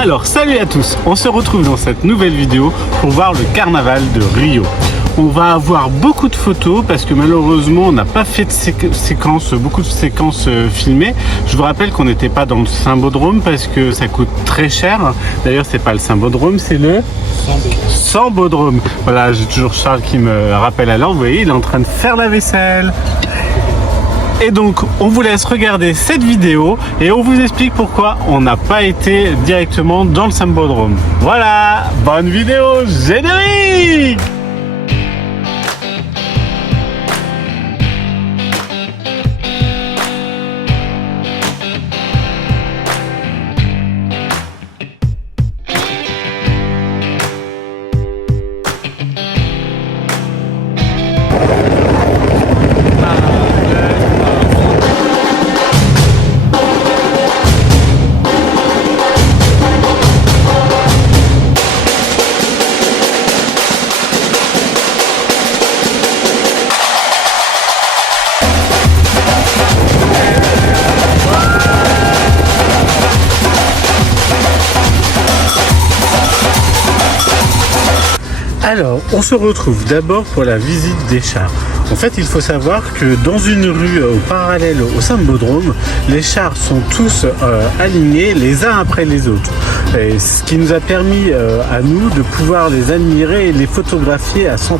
Alors salut à tous, on se retrouve dans cette nouvelle vidéo pour voir le carnaval de Rio. On va avoir beaucoup de photos parce que malheureusement on n'a pas fait de beaucoup de séquences filmées. Je vous rappelle qu'on n'était pas dans le Sambodrome parce que ça coûte très cher. D'ailleurs c'est pas le Sambodrome, c'est le Sambodrome. Voilà, j'ai toujours Charles qui me rappelle à l'heure. Vous voyez, il est en train de faire la vaisselle. Et donc on vous laisse regarder cette vidéo et on vous explique pourquoi on n'a pas été directement dans le Sambodrome. Voilà, bonne vidéo, générique! Alors, on se retrouve d'abord pour la visite des chars. En fait, il faut savoir que dans une rue parallèle au Sambodrome, les chars sont tous alignés les uns après les autres. Et ce qui nous a permis à nous de pouvoir les admirer et les photographier à 100%.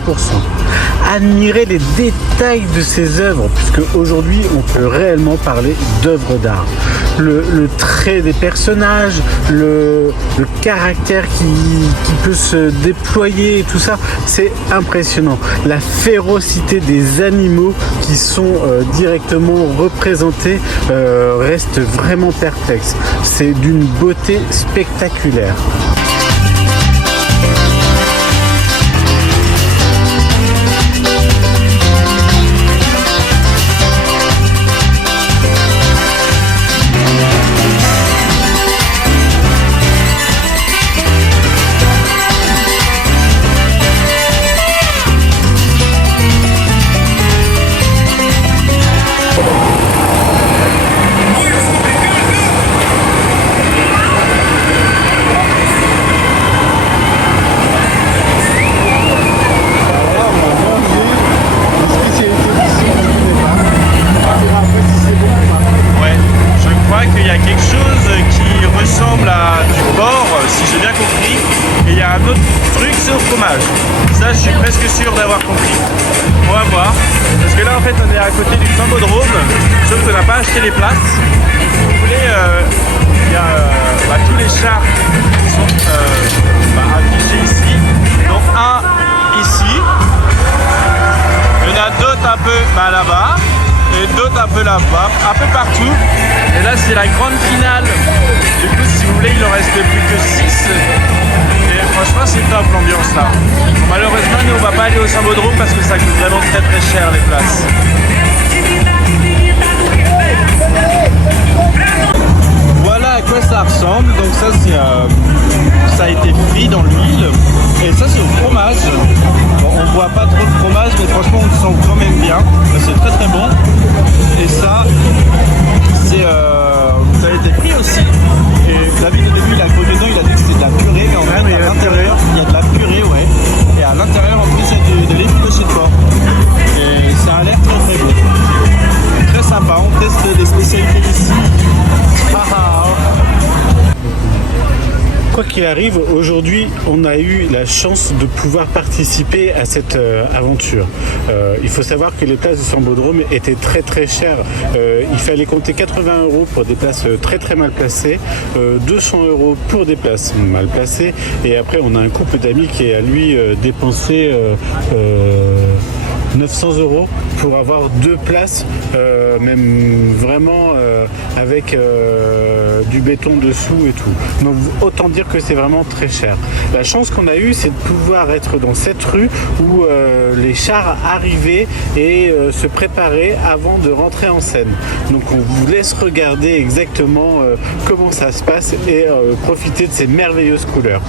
Admirer les détails de ces œuvres, puisque aujourd'hui on peut réellement parler d'œuvres d'art. Le trait des personnages, le caractère qui peut se déployer et tout ça, c'est impressionnant. La férocité des animaux qui sont directement représentés reste vraiment perplexe. C'est d'une beauté spectaculaire. Ça, je suis presque sûr d'avoir compris. On va voir. Parce que là, en fait, on est à côté du Sambodrome, sauf qu'on n'a pas acheté les places. Si vous voulez, il y a tous les chars qui sont affichés ici. Donc, un ici. Il y en a d'autres un peu là-bas. Et d'autres un peu là-bas, un peu partout. Et là, c'est la grande finale. Du coup, si vous voulez, il en reste plus que 6. Franchement, c'est top l'ambiance là. Malheureusement, nous on va pas aller au Sambodrome parce que ça coûte vraiment très très cher les places. Voilà à quoi ça ressemble. Donc ça c'est ça a été frit dans l'huile. Et ça c'est au fromage. Bon, on voit pas trop de fromage, mais franchement on le sent quand même bien. C'est très très bon. Et ça c'est ça a été frit aussi. Et David au début il a cru dedans, il a dit que c'était de la purée, mais en fait à l'intérieur il y a de la purée, ouais. Et à l'intérieur en plus il y a de l'effiloché de porc. Et ça a l'air très très bon. Très sympa, on teste des spécialités ici. Quoi qu'il arrive, aujourd'hui, on a eu la chance de pouvoir participer à cette aventure. Il faut savoir que les places du Sambodrome étaient très très chères. Il fallait compter 80 € pour des places très très mal placées, 200 € pour des places mal placées, et après on a un couple d'amis qui a lui dépensé 900 € pour avoir 2 places, même vraiment avec du béton dessous et tout. Donc autant dire que c'est vraiment très cher. La chance qu'on a eue, c'est de pouvoir être dans cette rue où les chars arrivaient et se préparaient avant de rentrer en scène. Donc on vous laisse regarder exactement comment ça se passe et profiter de ces merveilleuses couleurs.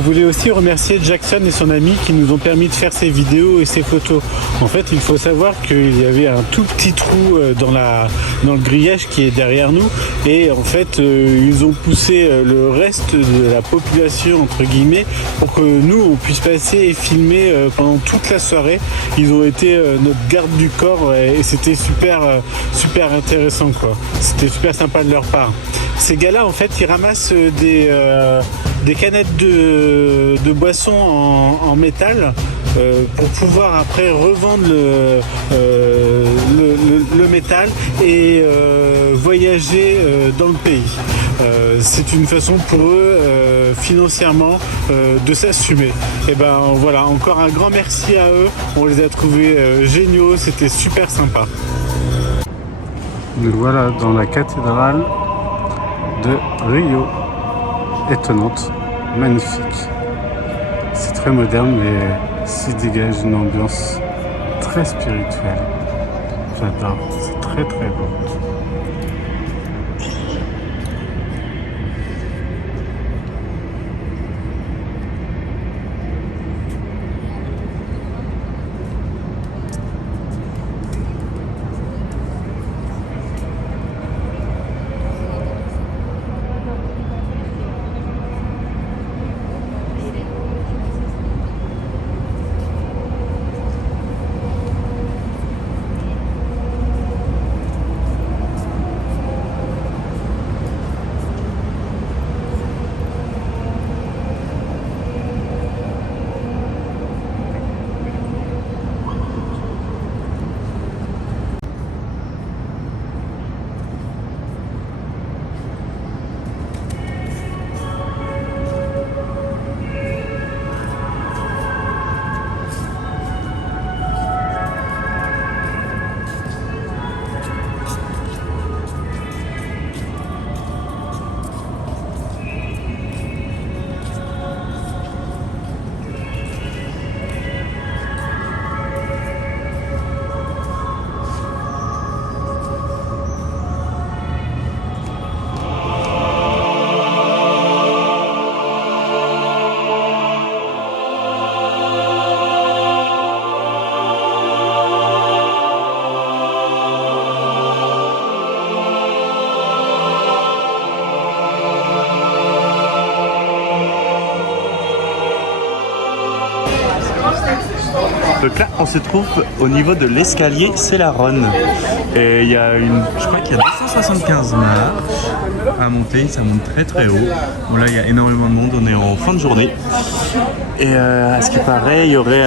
voulait aussi remercier Jackson et son ami qui nous ont permis de faire ces vidéos et ces photos. En fait, il faut savoir qu'il y avait un tout petit trou dans le grillage qui est derrière nous et en fait, ils ont poussé le reste de la population entre guillemets pour que nous on puisse passer et filmer pendant toute la soirée. Ils ont été notre garde du corps et c'était super intéressant quoi. C'était super sympa de leur part. Ces gars-là en fait ils ramassent des canettes de boissons en métal pour pouvoir après revendre le métal et voyager dans le pays. C'est une façon pour eux financièrement de s'assumer. Et ben voilà, encore un grand merci à eux. On les a trouvés géniaux, c'était super sympa. Nous voilà dans la cathédrale de Rio. Étonnante, magnifique. C'est très moderne mais s'y dégage une ambiance très spirituelle. J'adore, c'est très très beau. Donc là, on se trouve au niveau de l'escalier Célaronne. Et il y a je crois qu'il y a 275 marches à monter, ça monte très très haut. Bon là, il y a énormément de monde, on est en fin de journée. Et à ce qui paraît, il y aurait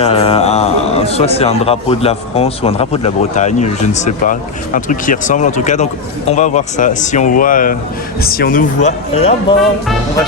soit c'est un drapeau de la France ou un drapeau de la Bretagne, je ne sais pas. Un truc qui ressemble en tout cas, donc on va voir ça. Si on nous voit là-bas, on va...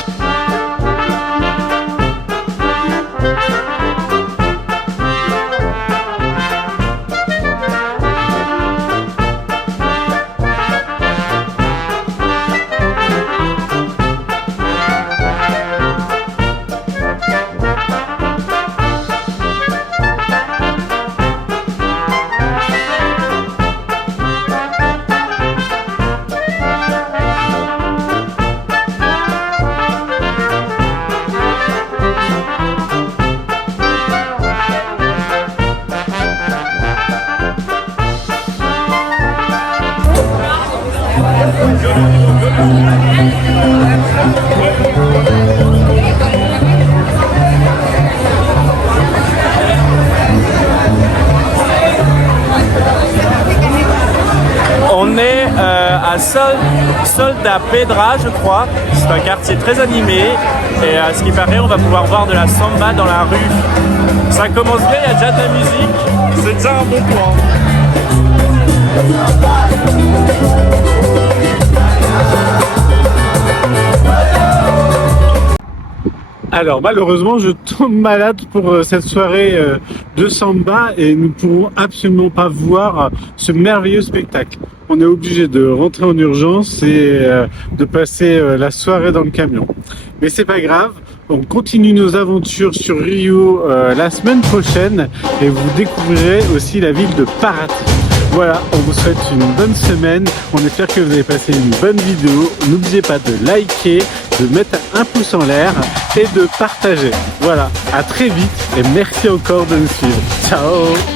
On est à Sol da Pedra, je crois. C'est un quartier très animé et à ce qui paraît, on va pouvoir voir de la samba dans la rue. Ça commence bien, il y a déjà de la musique. C'est déjà un bon plan. Alors malheureusement je tombe malade pour cette soirée de samba et nous ne pourrons absolument pas voir ce merveilleux spectacle. On est obligé de rentrer en urgence et de passer la soirée dans le camion. Mais c'est pas grave, on continue nos aventures sur Rio la semaine prochaine et vous découvrirez aussi la ville de Paraty. Voilà, on vous souhaite une bonne semaine, on espère que vous avez passé une bonne vidéo. N'oubliez pas de liker, de mettre un pouce en l'air et de partager. Voilà, à très vite et merci encore de nous suivre. Ciao!